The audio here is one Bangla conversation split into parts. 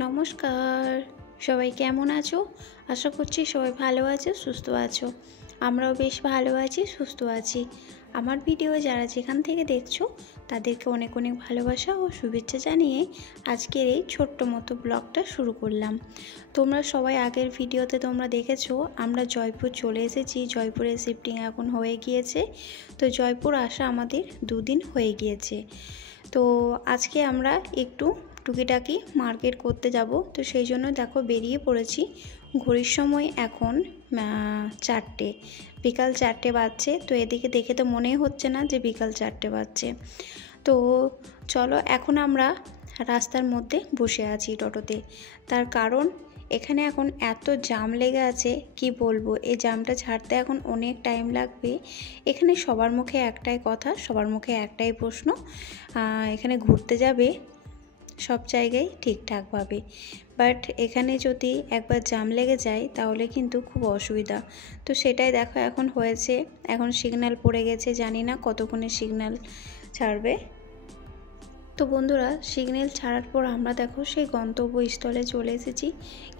নমস্কার, সবাই কেমন আছো? আশা করছি সবাই ভালো আছো, সুস্থ আছো। আমরাও বেশ ভালো আছি, সুস্থ আছি। আমার ভিডিও যারা যেখান থেকে দেখছো তাদেরকে অনেক অনেক ভালোবাসা ও শুভেচ্ছা জানিয়ে আজকের এই ছোট্ট মতো ব্লগটা শুরু করলাম। তোমরা সবাই আগের ভিডিওতে তোমরা দেখেছো আমরা জয়পুর চলে এসেছি। জয়পুরের শিফটিং এখন হয়ে গিয়েছে। তো জয়পুর আসা আমাদের 2 দিন হয়ে গিয়েছে। তো আজকে আমরা একটু টুকিটাকি মার্কেট করতে যাব। তো সেই জন্য দেখো বেরিয়ে পড়েছি। ঘড়ির সময় এখন 4টে, বিকাল 4টে বাজছে। তো এদিকে দেখে তো মনেই হচ্ছে না যে বিকাল 4টে বাজছে। তো চলো, এখন আমরা রাস্তার মধ্যে বসে আছি টোটোতে। তার কারণ এখানে এখন এত জাম লেগে আছে, কি বলবো। এই জামটা ছাড়তে এখন অনেক টাইম লাগবে। এখানে সবার মুখে একটাই কথা, সবার মুখে একটাই প্রশ্ন, এখানে ঘুরতে যাবে সব জায়গায় ঠিকঠাকভাবে, বাট এখানে যদি একবার জাম লেগে যায় তাহলে কিন্তু খুব অসুবিধা। তো সেটাই দেখো এখন হয়েছে। এখন সিগন্যাল পড়ে গেছে, জানি না কতক্ষণে সিগন্যাল ছাড়বে। তো বন্ধুরা, সিগন্যাল ছাড়ার পর আমরা দেখো সেই গন্তব্যস্থলে চলে এসেছি।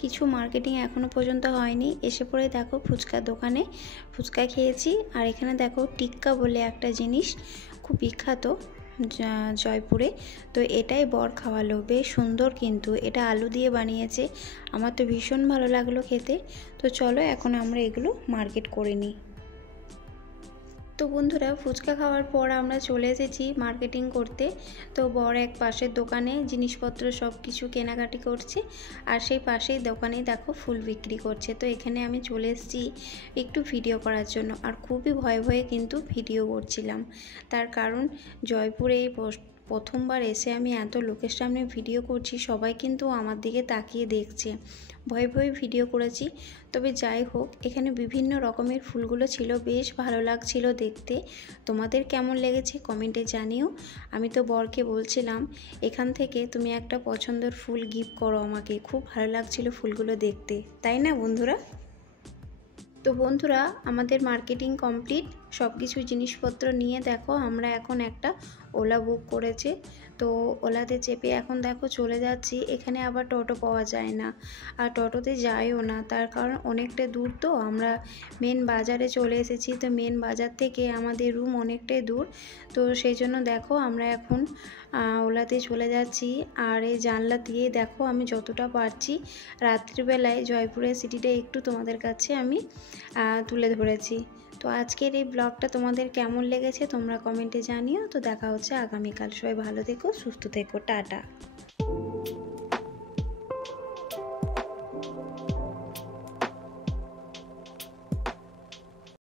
কিছু মার্কেটিং এখনও পর্যন্ত হয়নি। এসে পড়ে দেখো ফুচকার দোকানে ফুচকা খেয়েছি। আর এখানে দেখো টিক্কা বলে একটা জিনিস খুব বিখ্যাত জয়পুরে। তো এটাই বর খাওয়ালো, বেশ সুন্দর, কিন্তু এটা আলু দিয়ে বানিয়েছে। আমার তো ভীষণ ভালো লাগলো খেতে। তো চলো এখন আমরা এগুলো মার্কেট করে নিই। তো বন্ধুরা, ফুচকা খাওয়ার পর আমরা চলে এসেছি মার্কেটিং করতে। তো বড় এক পাশের দোকানে জিনিসপত্র সব কিছু কেনাকাটি করছে। আর সেই পাশেই দোকানে দেখো ফুল বিক্রি করছে। তো এখানে আমি চলে এসেছি একটু ভিডিও করার জন্য। আর খুবই ভয়ে ভয়ে কিন্তু ভিডিও করছিলাম। তার কারণ জয়পুরে প্রথমবার এসে আমি এত লোকের সামনে ভিডিও করছি, সবাই কিন্তু আমার দিকে তাকিয়ে দেখছে। ভয়ে ভয়ে ভিডিও করেছি। তবে যাই হোক, এখানে বিভিন্ন রকমের ফুলগুলো ছিল, বেশ ভালো লাগছিল দেখতে। তোমাদের কেমন লেগেছে কমেন্টে জানিও। আমি তো বরকে বলছিলাম এখান থেকে তুমি একটা পছন্দের ফুল গিফট করো আমাকে, খুব ভালো লাগছিল ফুলগুলো দেখতে, তাই না বন্ধুরা? তো বন্ধুরা, আমাদের মার্কেটিং কমপ্লিট। সব কিছু জিনিসপত্র নিয়ে দেখো আমরা এখন একটা ওলা বুক করেছে। তো ওলাতে চেপে এখন দেখো চলে যাচ্ছি। এখানে আবার টোটো পাওয়া যায় না, আর টোটোতে যাইও না, তার কারণ অনেকটা দূর। তো আমরা মেন বাজারে চলে এসেছি। তো মেন বাজার থেকে আমাদের রুম অনেকটাই দূর। তো সেই জন্য দেখো আমরা এখন ওলাতে চলে যাচ্ছি। আর এই জানলা দিয়ে দেখো আমি যতটা পারছি রাত্রিবেলায় জয়পুরের সিটিটা একটু তোমাদের কাছে আমি তুলে ধরেছি। তো আজকের এই ব্লগটা তোমাদের কেমন লেগেছে তোমরা কমেন্টে জানিও। তো দেখা হচ্ছে আগামীকাল। সবাই ভালো থেকো, সুস্থ থেকো, টাটা।